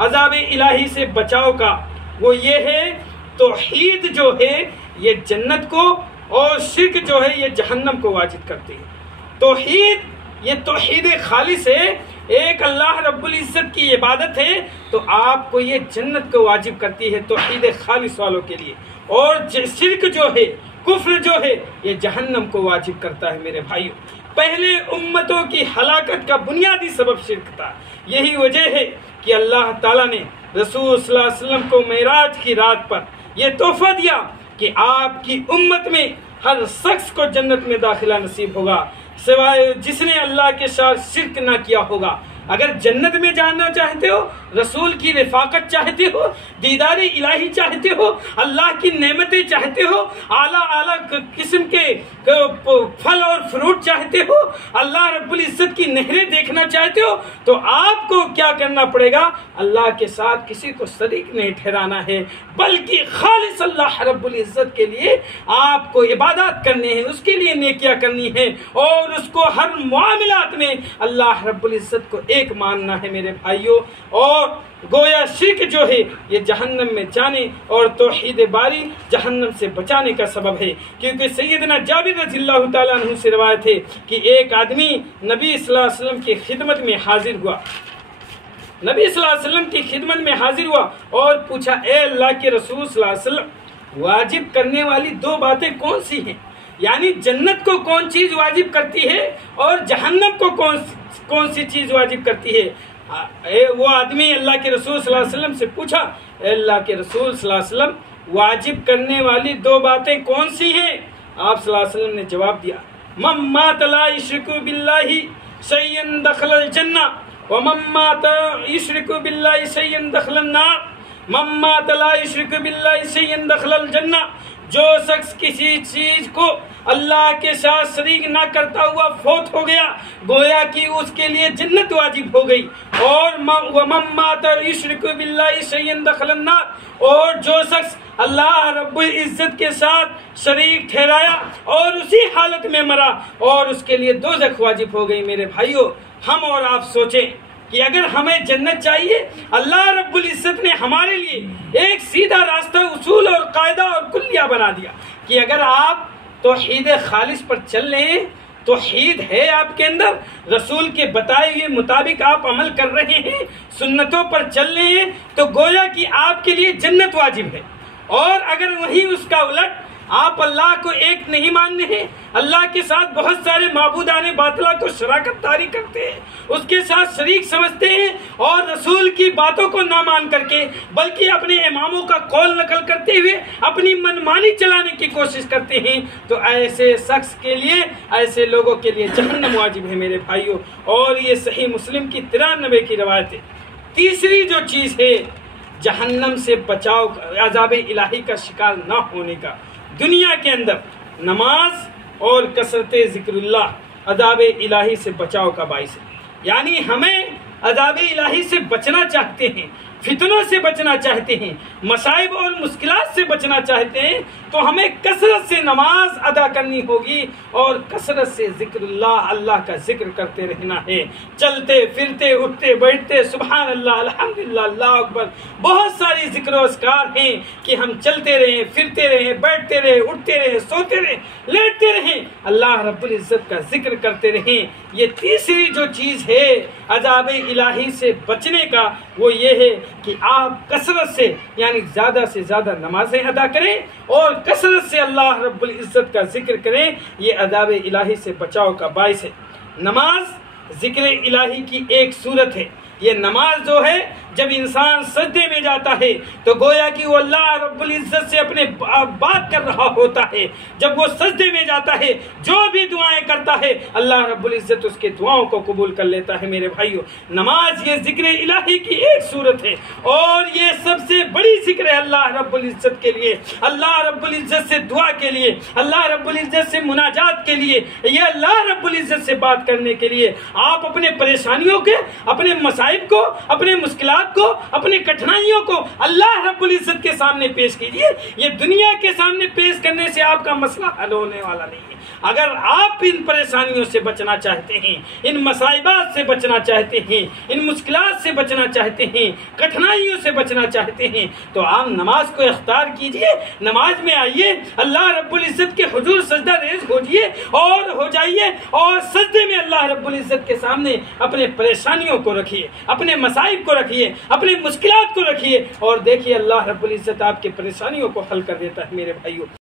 अज़ाब इलाही से बचाव का वो ये है, तौहीद जो है ये जन्नत को और शिर्क जो है ये जहन्नम को वाजिब करती है। तौहीद ये तौहीद खालिस है, एक अल्लाह रब्बुल इज़्ज़त की इबादत है, तो आपको ये जन्नत को वाजिब करती है तौहीद खालिस वालों के लिए। और शिर्क जो है, कुफ्र जो है, ये जहन्नम को वाजिब करता है। मेरे भाइयों, पहले उम्मतों की हलाकत का बुनियादी सबब शिर्क था। यही वजह है कि अल्लाह ताला ने रसूल सल्लल्लाहु अलैहि वसल्लम को मेराज की रात पर यह तोहफा दिया कि आपकी उम्मत में हर शख्स को जन्नत में दाखिला नसीब होगा, सिवाय जिसने अल्लाह के साथ शिर्क ना किया होगा। अगर जन्नत में जाना चाहते हो, रसूल की रिफाकत चाहते हो, दीदारे इलाही चाहते हो, अल्लाह की नेमतें चाहते हो, आला आला किस्म के फल और फ्रूट चाहते हो, अल्लाह रब्बुल इज़्ज़त की नहरें देखना चाहते हो, तो आपको क्या करना पड़ेगा? अल्लाह के साथ किसी को शरीक नहीं ठहराना है, बल्कि खालिस अल्लाह रब्बुल इज़्ज़त के लिए आपको इबादत करनी है, उसके लिए नेकियां करनी है और उसको हर मामलात में अल्लाह रब्बुल इज़्ज़त को एक मानना है। मेरे भाइयों, और गोया शिर्क जो है ये जहन्नम में जाने और तौहीद बारी जहन्नम से बचाने का सबब है। क्योंकि सैयदना जाबिर रज़ियल्लाहु ताला अन्हु से रिवायत है कि एक आदमी नबी सल्लल्लाहु अलैहि वसल्लम की खिदमत में हाजिर हुआ। नबी सल्लल्लाहु अलैहि वसल्लम की खिदमत में हाजिर हुआ और पूछा, ए अल्लाह के रसूल सल्लल्लाहु अलैहि वसल्लम, वाजिब करने वाली दो बातें कौन सी हैं? यानी जन्नत को कौन चीज वाजिब करती है और जहन्नम को कौन सी चीज वाजिब करती है? वो आदमी अल्लाह के रसूल सल्लल्लाहु अलैहि वसल्लम से पूछा, अल्लाह के रसूल सल्लल्लाहु अलैहि वसल्लम, वाजिब करने वाली दो बातें कौन सी हैं? आप सल्लल्लाहु अलैहि वसल्लम ने जवाब दिया, मम्मा तला युश्रिकु बिल्लाहि शय्यन दखलल जन्ना व मम्मा युश्रिकु बिल्लाहि शय्यन दखलन नार, मम्मा तला युश्रिकु बिल्लाहि शय्यन दखलल जन्ना। जो शख्स किसी चीज को अल्लाह के साथ शरीक ना करता हुआ फौत हो गया, गोया कि उसके लिए जन्नत वाजिब हो गई। और और जो शख्स अल्लाह रब्बुल इज़्ज़त के साथ शरीक ठहराया और उसी हालत में मरा और उसके लिए दोज़ख वाजिब हो गई। मेरे भाइयों, हम और आप सोचें कि अगर हमें जन्नत चाहिए, अल्लाह रब्बुल इज़्ज़त ने हमारे लिए एक सीधा रास्ता, उसूल और कायदा और कुल्लिया बना दिया कि अगर आप तौहीद खालिस पर चल लें, तौहीद है आपके अंदर, रसूल के बताए हुए मुताबिक आप अमल कर रहे हैं, सुन्नतों पर चल रहे हैं, तो गोया कि आपके लिए जन्नत वाजिब है। और अगर वही उसका उलट, आप अल्लाह को एक नहीं मानने हैं, अल्लाह के साथ बहुत सारे माबूदाने बातिला को शराकत तारी करते हैं, उसके साथ शरीक समझते हैं और रसूल की बातों को ना मान करके बल्कि अपने इमामों का कौल नकल करते हुए अपनी मनमानी चलाने की कोशिश करते हैं, तो ऐसे शख्स के लिए, ऐसे लोगों के लिए जहन्नम वाजिब है। मेरे भाइयों, और ये सही मुस्लिम की 93 की रवायत है। तीसरी जो चीज़ है जहन्नम से बचाव, अज़ाब इलाही का शिकार ना होने का, दुनिया के अंदर नमाज और कसरत ज़िक्रुल्लाह अज़ाब इलाही से बचाव का बाइस है। यानी हमें अज़ाब इलाही से बचना चाहते हैं, फितनों से बचना चाहते हैं, मसाइब और मुश्किलात से बचना चाहते हैं, तो हमें कसरत से नमाज अदा करनी होगी और कसरत से ज़िक्रुल्लाह, अल्लाह का जिक्र करते रहना है। चलते फिरते उठते बैठते सुबहान अल्लाह, अल्हम्दुलिल्लाह, अल्लाह अकबर, बहुत सारी जिक्र अस्कार हैं कि हम चलते रहें, फिरते रहें, बैठते रहें, उठते रहें, सोते रहें, लेटते रहें, अल्लाह रब्बुल इज़्ज़त का जिक्र करते रहें। ये तीसरी जो चीज़ है अज़ाब इलाही से बचने का, वो ये है कि आप कसरत से, यानी ज़्यादा से ज़्यादा नमाजें अदा करें और कसरत से अल्लाह रब्बुल इज़्ज़त का जिक्र करें। ये अज़ाब इलाही से बचाव का बाइस है। नमाज जिक्र इलाही की एक सूरत है। ये नमाज जो है, जब इंसान सजदे में जाता है तो गोया कि वो अल्लाह रब्बुल इज़्ज़त से अपने बात कर रहा होता है। जब वो सजदे में जाता है, जो भी दुआएं करता है, अल्लाह रब्बुल इज़्ज़त उसके दुआओं को कबूल कर लेता है। मेरे भाइयों, नमाज ये जिक्र इलाही की एक सूरत है और ये सबसे बड़ी जिक्र है अल्लाह रब्बुल इज़्ज़त के लिए, अल्लाह रब्बुल इज़्ज़त से दुआ के लिए, अल्लाह रब्बुल इज़्ज़त से मुनाजात के लिए, ये अल्लाह रब्बुल इज़्ज़त से बात करने के लिए। आप अपने परेशानियों के, अपने मसाइब को, अपने मुश्किलात को, अपने कठिनाइयों को अल्लाह रब्बुल इज़्ज़त के सामने पेश कीजिए। ये दुनिया के सामने पेश करने से आपका मसला हल होने वाला नहीं है। अगर आप इन परेशानियों से बचना चाहते हैं, इन मसाइबात से बचना चाहते हैं, इन मुश्किलात से बचना चाहते हैं, कठिनाइयों से बचना चाहते हैं, तो आप नमाज को इख्तियार कीजिए। नमाज में आइए, अल्लाह रब्बुल इज्जत के हुजूर सजदा रेज़ हो जाइए और सजदे में अल्लाह रब्बुल इज्जत के सामने अपने परेशानियों को रखिए, अपने मसाइब को रखिए, अपने मुश्किलात को रखिए और देखिए अल्लाह रब्बुल इज्जत आपके परेशानियों को हल कर देता है मेरे भाइयों।